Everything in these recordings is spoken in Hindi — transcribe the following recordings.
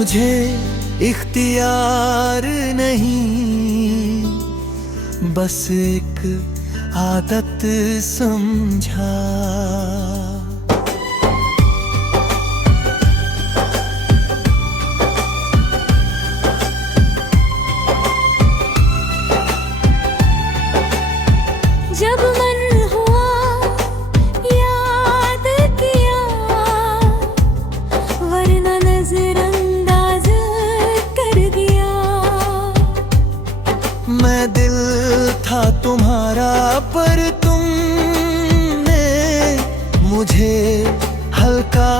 मुझे इख्तियार नहीं, बस एक आदत समझा। जब मन हुआ याद किया, वरना नजरअंदाज कर दिया। मैं दिल था तुम्हारा पर तुमने मुझे हल्का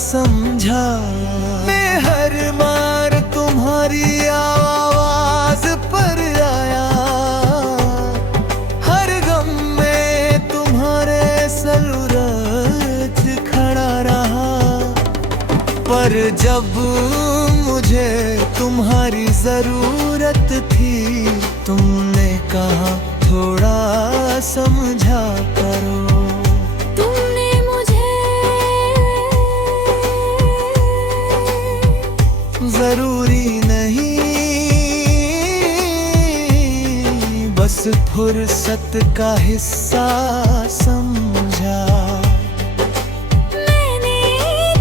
समझा। मैं हर मार तुम्हारी आवाज पर आया, हर गम में तुम्हारे सूरज खड़ा रहा। पर जब मुझे तुम्हारी जरूरत थी, तुमने कहा थोड़ा समझा करो। तुमने मुझे जरूरी नहीं, बस फुर्सत का हिस्सा समझा। मैंने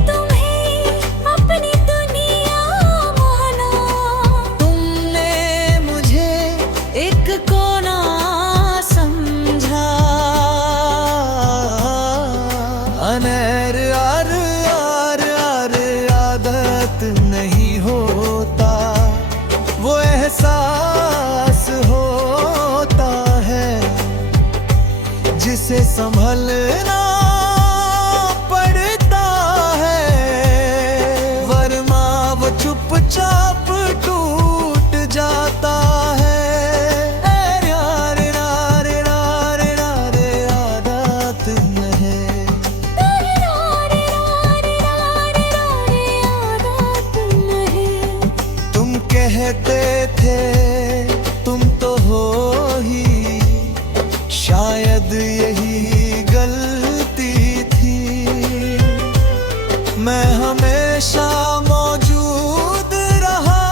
तुम्हें अपनी दुनिया माना, तुमने मुझे एक कोना समझा। अनैर आर आर आर आदत नहीं होता, वो एहसास होता है जिसे संभलना पड़ता है। वरना वो चुपचाप टूट जाता है। आदत नहीं, आदत नहीं। तुम कहते थे तुम तो हो ही, शायद यही गलती थी। मैं हमेशा मौजूद रहा,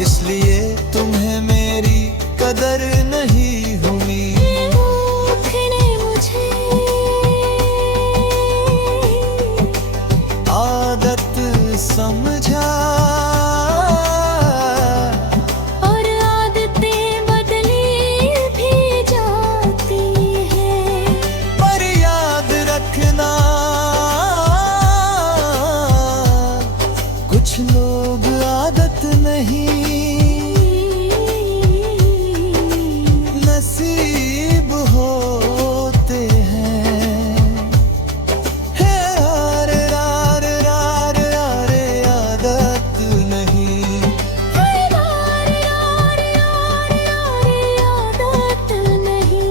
इसलिए तुम्हें मेरी कदर नहीं हुई। भूख ने मुझे आदत समझा, और आदतें बदली भी जाती हैं। पर याद रखना, कुछ लोग आदत नहीं नसीब होते हैं। है आर आर आर आर आदत नहीं। आदत नहीं।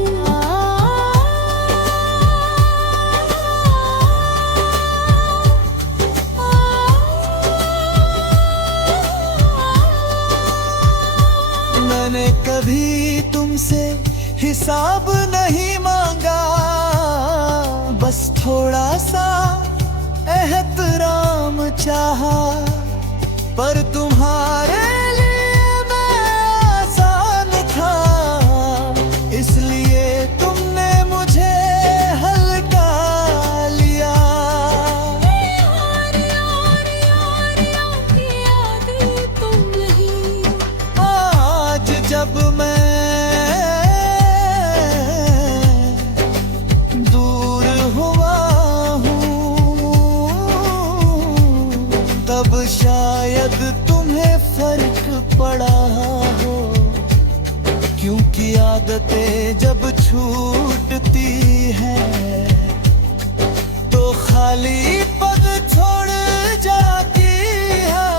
मैंने कभी तुमसे हिसाब नहीं मांगा, बस थोड़ा सा एहतराम चाहा। पर तुम्हारे लिए मैं आसान था, इसलिए तुमने मुझे हल्का लिया। आज जब मैं दूर हुआ हूँ, तब शायद तुम्हें फर्क पड़ा हो। क्योंकि आदतें जब छूटती हैं, तो खाली पग छोड़ जाती है।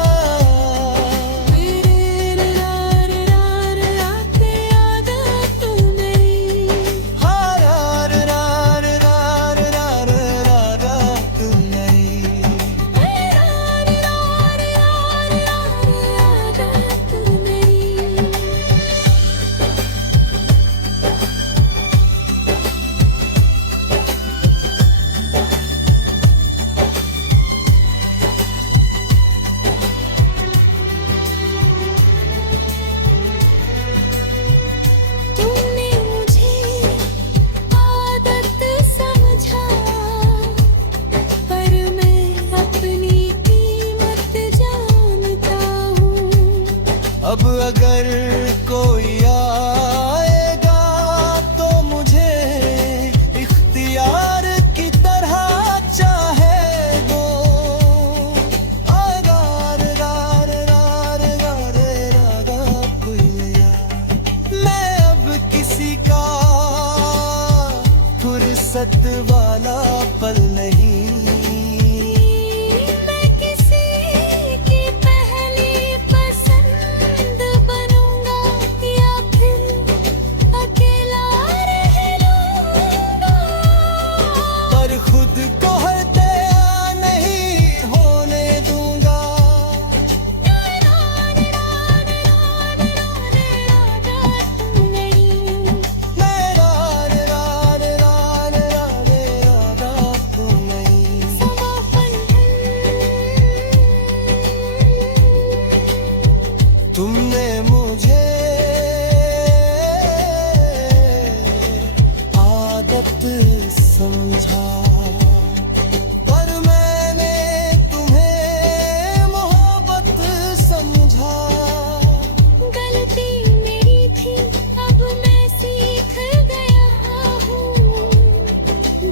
आदत नहीं। हार रार रार रार रात नहीं। आदत नहीं। अब अगर कोई आएगा तो मुझे इख्तियार की तरह चाहेगो। आएगा रे रा रे रा रे रा रे रा गा कोई यार। मैं अब किसी का फुर्सत वाला पल नहीं। मैं किसी की पहली पसंद बनूंगा या फिर अकेला रह लूंगा। पर खुद को हरते नहीं होने दूंगा। मैं रा रे रा रे रा रे रा रे रा गा तू नहीं। तुमने मुझे आदत समझा, पर मैंने तुम्हें मोहब्बत समझा। गलती मेरी थी, अब मैं सीख गया हूँ।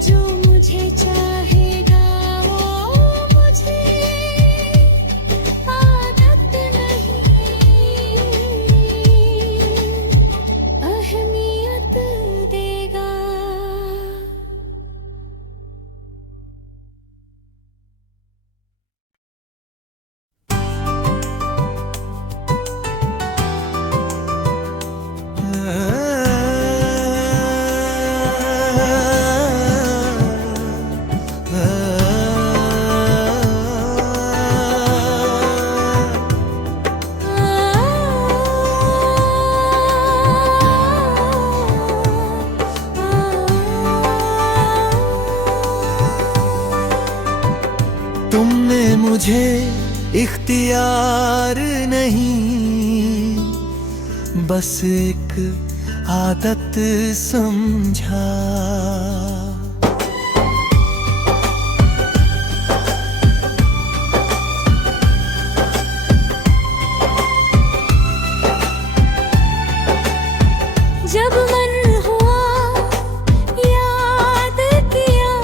जो मुझे चाहेगा वो मुझे आदत नहीं अहमियत देगा। तुमने मुझे इख्तियार नहीं, बस एक आदत समझा। जब मन हुआ याद किया,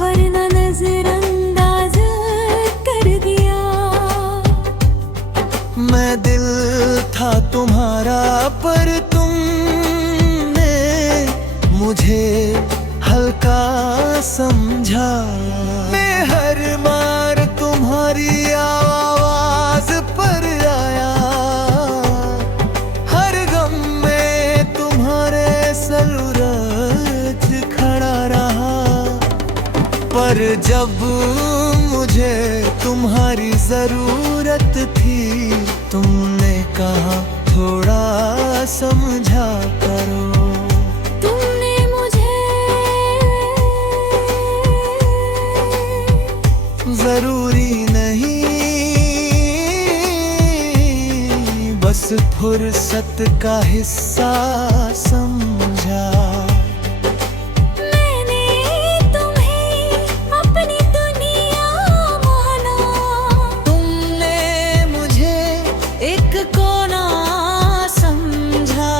वरना नजरअंदाज कर दिया। मैं दिल था तुम्हारा पर तुमने मुझे हल्का समझा। मैं हर मार तुम्हारी आवाज पर आया, हर गम में तुम्हारे सूरज खड़ा रहा। पर जब मुझे तुम्हारी जरूरत थी, तुमने कहा थोड़ा समझा करो। तुमने मुझे जरूरी नहीं, बस फुर्सत का हिस्सा समझा। मैंने तुम्हें अपनी दुनिया माना। तुमने मुझे एक कोना समझा।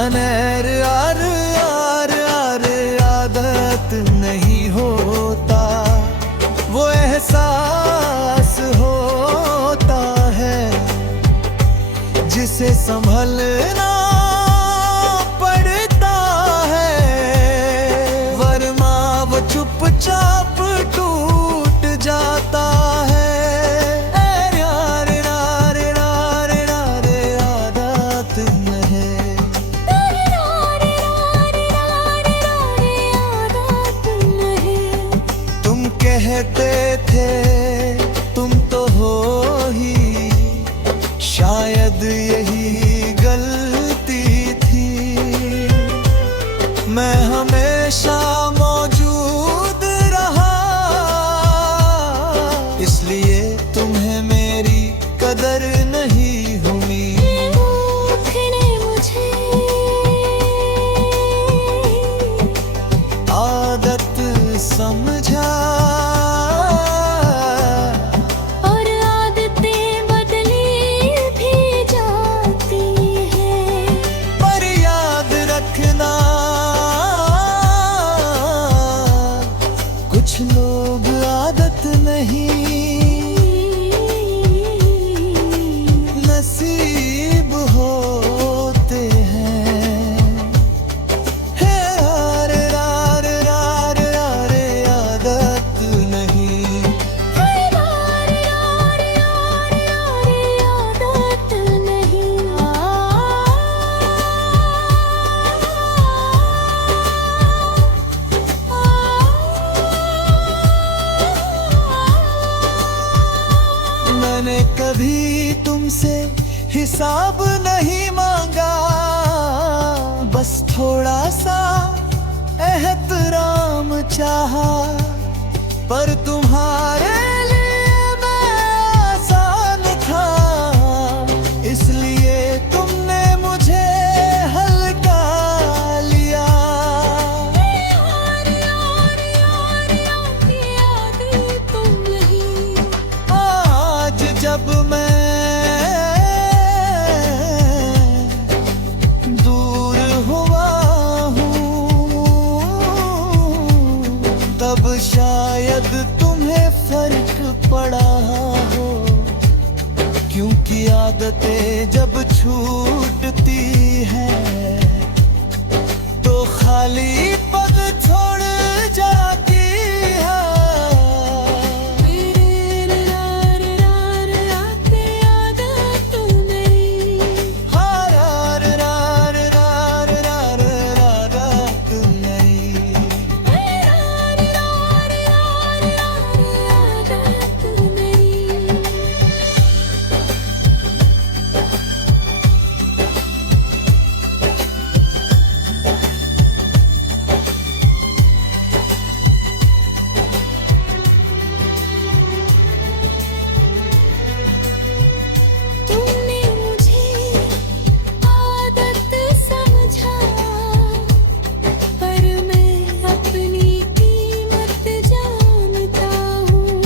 अनैर आर आर आर आदत नहीं होता, वो एहसास होता है जिसे संभलना पड़ता है। वरमा वो चुपचाप टूट जाता है। अरे यार यार यार यार आदत नहीं। आदत नहीं। तुम कहते थे तुम तो हो ही, शायद यही गलती थी। मैं हमेशा मौजूद रहा, इसलिए तुम्हें मेरी कदर नहीं हुई। ने मुझे आदत समझा। कुछ लोग आदत नहीं नसीब होते हैं। है यार यार यार यार आदत नहीं। यार यार यार यार आदत नहीं। मैंने कभी तुमसे हिसाब नहीं मांगा, बस थोड़ा सा एहतराम चाहा। पर तुम्हारे लिए मैं आसान था, इसलिए तुमने मुझे हल्का लिया। यार यार यार यार आदत नहीं। आज जब मैं दूर हुआ हूँ, तब शायद तुम्हें फर्क पड़ा हो। क्योंकि आदतें जब छूटती हैं तो खाली पग छोड़ जाती है। मेरे यार यार आते आदत नहीं। हार हार हार हार हार आदत नहीं। यार यार यार यार आदत नहीं। तुमने मुझे आदत समझा, पर मैं अपनी कीमत जानता हूँ।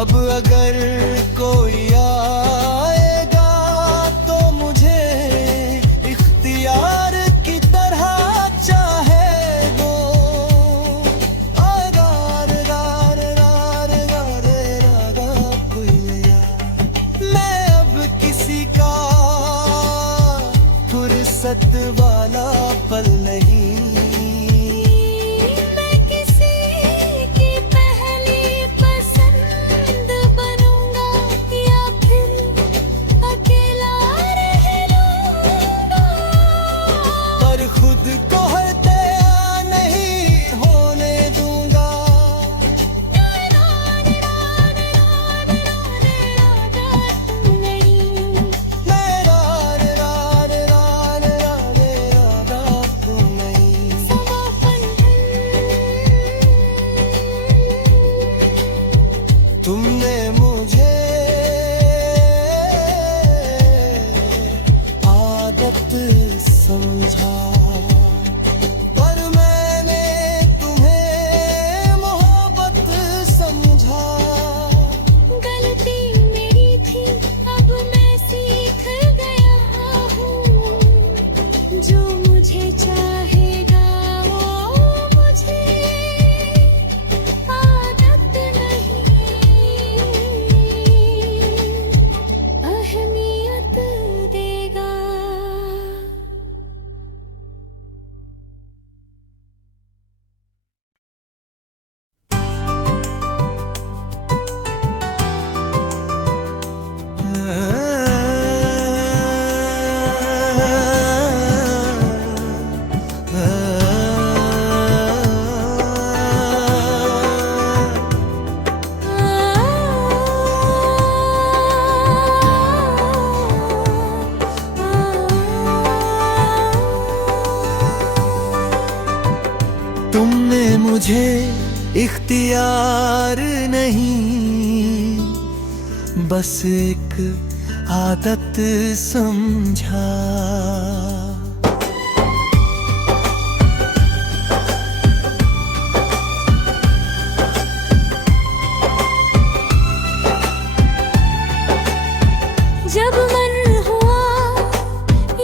अब अगर कोई आएगा तो मुझे इख्तियार की तरह चाहे दो। आगार गार गार गार रागा पुलिया। मैं अब किसी का फुर्सत वाला पल नहीं। मैं किसी की पहली पसंद बनूंगा या फिर अकेला रह लूंगा। पर खुद को हत्या नहीं होने दूंगा। मैं रार रार रार रार आदत नहीं। तुमने मुझे आदत समझा, पर मैंने तुम्हें मोहब्बत समझा। गलती मेरी थी, अब मैं सीख गया हूँ। जो मुझे चाहेगा वो मुझे आदत नहीं अहमियत देगा। तुमने मुझे इख्तियार नहीं, बस एक आदत समझा। जब मन हुआ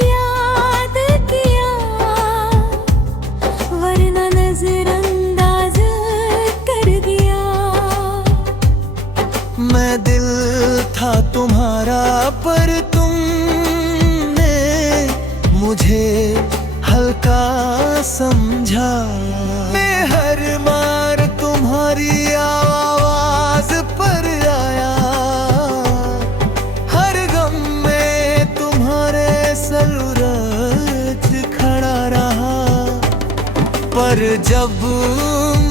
याद किया, वरना नजरअंदाज कर समझा। मैं हर मार तुम्हारी आवाज पर आया, हर गम में तुम्हारे सूरज खड़ा रहा। पर जब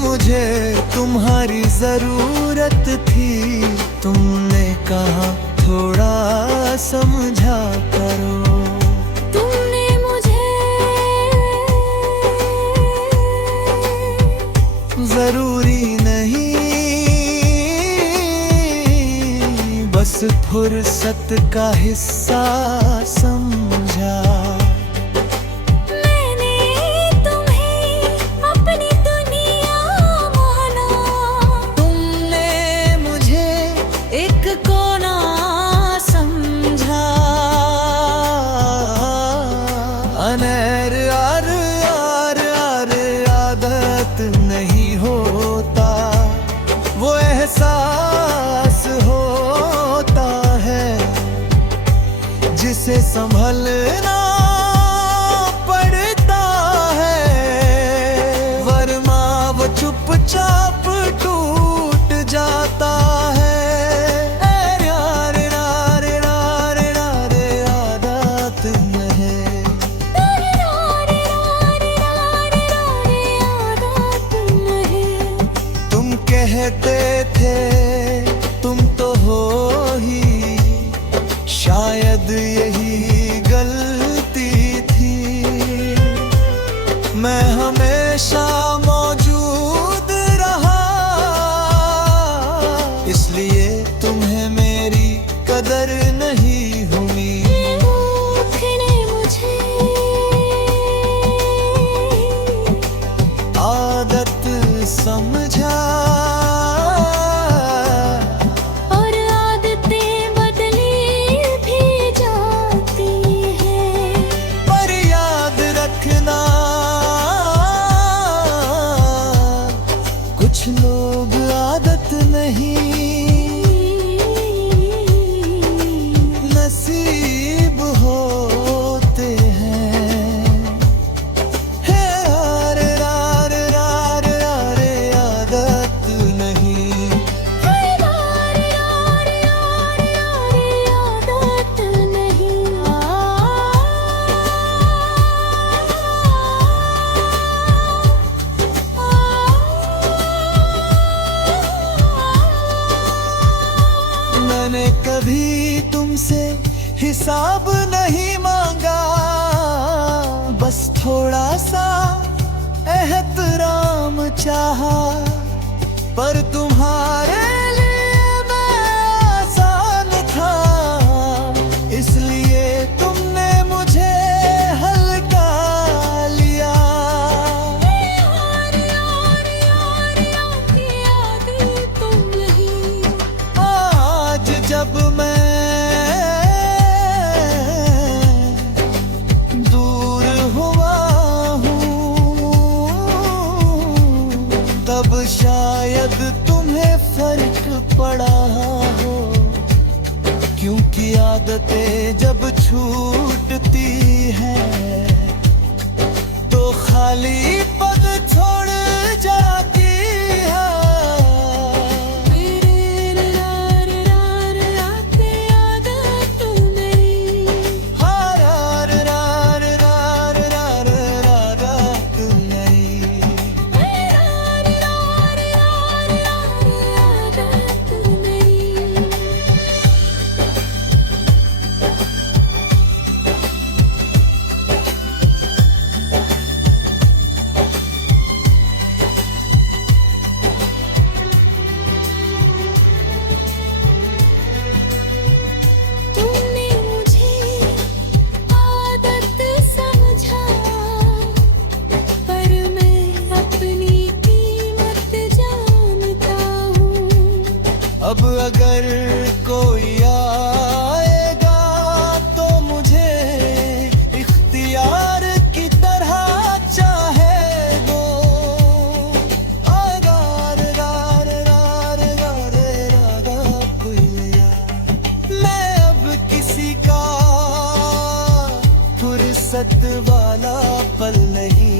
मुझे तुम्हारी जरूरत थी, तुमने कहा थोड़ा समझा करो। तुमने मुझे जरूरी नहीं, बस फुर्सत का हिस्सा समझा। मैंने तुम्हें अपनी दुनिया माना, तुमने मुझे एक कोना समझा। अनैर यार यार यार आदत नहीं होता, वो एहसास होता है जिसे संभलना पड़ता है। वरना वो चुपचाप टूट जाता है। यार यार यार यार आदत नहीं। आदत नहीं। तुम कहते थे तुम तो हो ही, शायद यही गलती थी। मैं हमेशा मौजूद रहा, इसलिए तुम्हें मेरी कदर नहीं हुई। तुमने मुझे आदत समझा, और आदतें बदली भी जाती हैं। पर याद रखना कुछ लोग आदत नहीं, नसीब होते हैं। है यार यार यार यार आदत नहीं। यार यार यार यार आदत नहीं। मैंने कभी तुमसे हिसाब नहीं मांगा, बस थोड़ा सा एहतराम चाहा। पर तुम्हारे लिए मैं आसान था, इसलिए तुमने मुझे हल्का लिया। यार यार यार याद तुम नहीं। आज जब मैं दूर हुआ हूँ, तब शायद तुम्हें फर्क पड़ा हो। क्योंकि आदतें जब छूटती हैं, तो खाली पग छोड़ जाती है। मेरे यार यार आदत नहीं। हार हार हार हार हार आदत नहीं। यार यार यार आदत नहीं। तुमने मुझे आदत समझा, पर मैं अपनी कीमत जानता हूँ। अब अगर कोई आएगा तो मुझे इख्तियार की तरह चाहे वो। आगार गार गार गार रागा पुलिया। मैं अब किसी का फुर्सत वाला पल नहीं,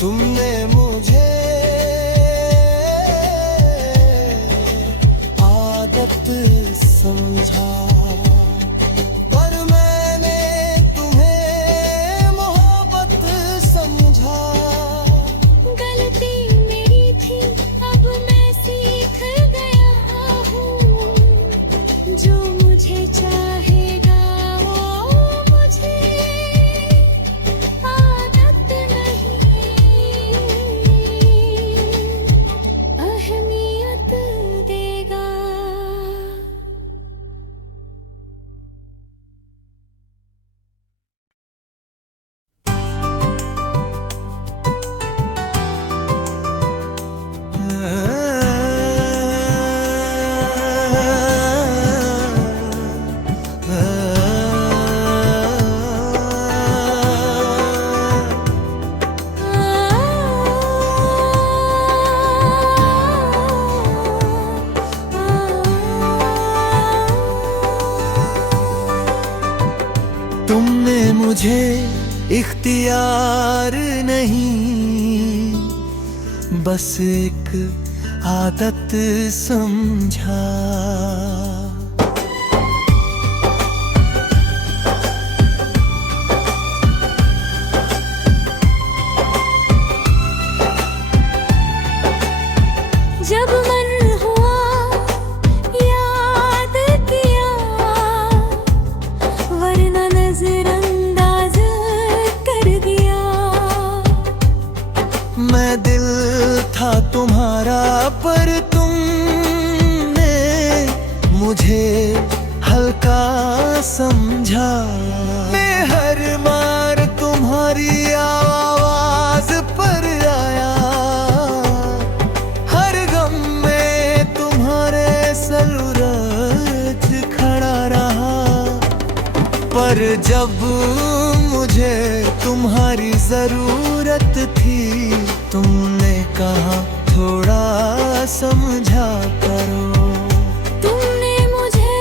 तुमने मुझे आदत समझा, पर मैंने तुम्हें मोहब्बत समझा। गलती मेरी थी, अब मैं सीख गया हूँ। जो मुझे चाहेगा वो मुझे आदत नहीं अहमियत देगा। तुमने मुझे इख्तियार नहीं, बस एक आदत समझा। जब मन हुआ याद किया, वरना नजरअंदाज कर दिया। मैं दिल था तुम्हारा, पर तुमने मुझे हल्का समझा। मैं हर बार तुम्हारी आवाज पर आया, हर गम में तुम्हारे सरूरत खड़ा रहा। पर जब मुझे तुम्हारी जरूरत थी, तुमने कहा थोड़ा समझा करो। तुमने मुझे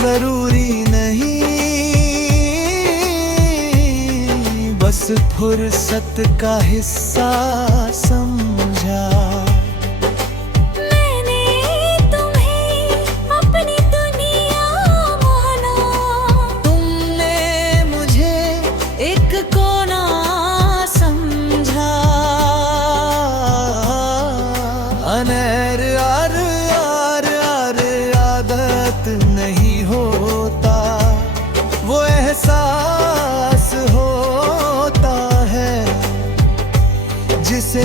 जरूरी नहीं, बस फुर्सत का हिस्सा समझा। मैंने तुम्हें अपनी दुनिया माना। तुमने मुझे एक कोना समझा। अनैर आर आर आर आदत नहीं होता, वो एहसास होता है जिसे